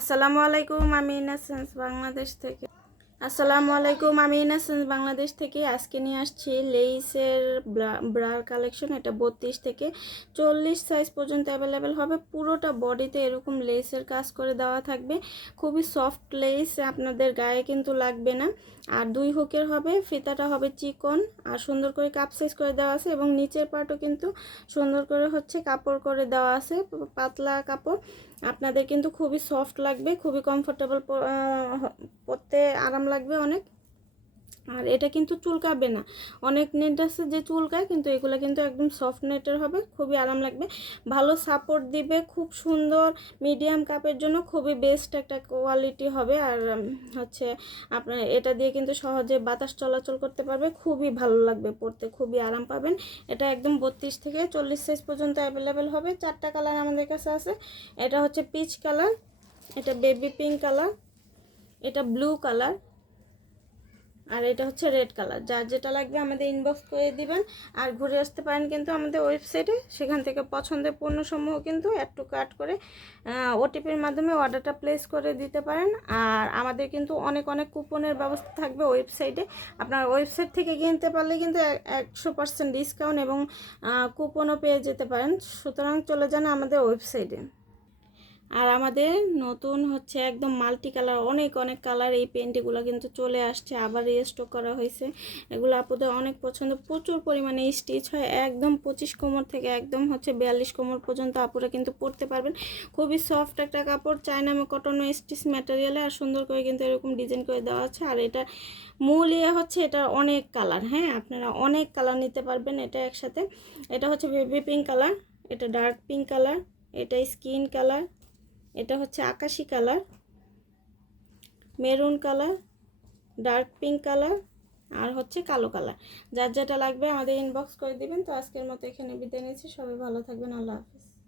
আসসালামু আলাইকুম, আমি ইনাসেন্স বাংলাদেশ থেকে। আসসালামু আলাইকুম, আমি ইনাসেন্স বাংলাদেশ থেকে। আজকে নিয়ে আসছি লেইসের ব্রার কালেকশন। এটা বত্রিশ থেকে চল্লিশ সাইজ পর্যন্ত অ্যাভেলেবেল হবে। পুরোটা বডিতে এরকম লেসের কাজ করে দেওয়া থাকবে। খুবই সফট লেস আপনাদের গায়ে কিন্তু লাগবে না। আর দুই হুকের হবে, ফিতাটা হবে চিকন। আর সুন্দর করে কাপ সাইজ করে দেওয়া আছে এবং নিচের পার্টও কিন্তু সুন্দর করে হচ্ছে কাপড় করে দেওয়া আছে, পাতলা কাপড়। আপনাদের কিন্তু খুবই সফট লাগবে খুবই কমফোর্টেবল পরতে আরাম লাগবে অনেক। আর এটা কিন্তু চুলকাবে না। অনেক নেট আছে যে চুলকায়, কিন্তু এগুলো কিন্তু একদম সফট নেটের হবে, খুবই আরাম লাগবে। ভালো সাপোর্ট দিবে, খুব সুন্দর মিডিয়াম কাপের জন্য খুবই বেস্ট একটা কোয়ালিটি হবে। আর হচ্ছে আপনার এটা দিয়ে কিন্তু সহজে বাতাস চলাচল করতে পারবে, খুবই ভালো লাগবে পরতে খুবই আরাম পাবেন। এটা একদম বত্রিশ থেকে চল্লিশ সাইজ পর্যন্ত অ্যাভেলেবেল হবে। চারটা কালার আমাদের কাছে আছে। এটা হচ্ছে পিচ কালার এটা বেবি পিঙ্ক কালার এটা ব্লু কালার আর এটা হচ্ছে রেড কালার যার যেটা লাগবে আমাদের ইনবক্স করে দিবেন। আর ঘুরে আসতে পারেন কিন্তু আমাদের ওয়েবসাইটে সেখান থেকে পছন্দের পণ্যসমূহ কিন্তু অ্যাড টু কাট করে ওটিপির মাধ্যমে অর্ডারটা প্লেস করে দিতে পারেন। আর আমাদের কিন্তু অনেক অনেক কুপনের ব্যবস্থা থাকবে ওয়েবসাইটে আপনার ওয়েবসাইট থেকে কিনতে পারলে কিন্তু একশো পার্সেন্ট ডিসকাউন্ট এবং কুপনও পেয়ে যেতে পারেন। সুতরাং চলে যান আমাদের ওয়েবসাইটে আর আমাদের নতুন হচ্ছে একদম মাল্টি কালার অনেক অনেক কালার এই পেন্টিগুলো কিন্তু চলে আসছে, আবার রিস্টক করা হয়েছে। এগুলো আপনাদের অনেক পছন্দ, প্রচুর পরিমাণে স্টিচ হয়, একদম পঁচিশ কোমর থেকে একদম হচ্ছে বিয়াল্লিশ কোমর পর্যন্ত আপুরা কিন্তু পরতে পারবেন। খুবই সফট একটা কাপড় চায়না কটন স্টিচ ম্যাটেরিয়ালে আর সুন্দর করে কিন্তু এরকম ডিজাইন করে দেওয়া আছে। আর এটা মূল ইয়ে হচ্ছে এটা অনেক কালার হ্যাঁ? আপনারা অনেক কালার নিতে পারবেন এটা একসাথে। এটা হচ্ছে বেবি পিঙ্ক কালার এটা ডার্ক পিঙ্ক কালার এটা স্কিন কালার এটা হচ্ছে আকাশি colour, maroon colour, dark pink colour আর হচ্ছে কালো কালার। যার যেটা লাগবে আমাদের ইনবক্স করে দিবেন। তো আজকের মতো এখানে বিদায় নিয়েছি সবাই ভালো থাকবেন। আল্লাহ হাফিজ।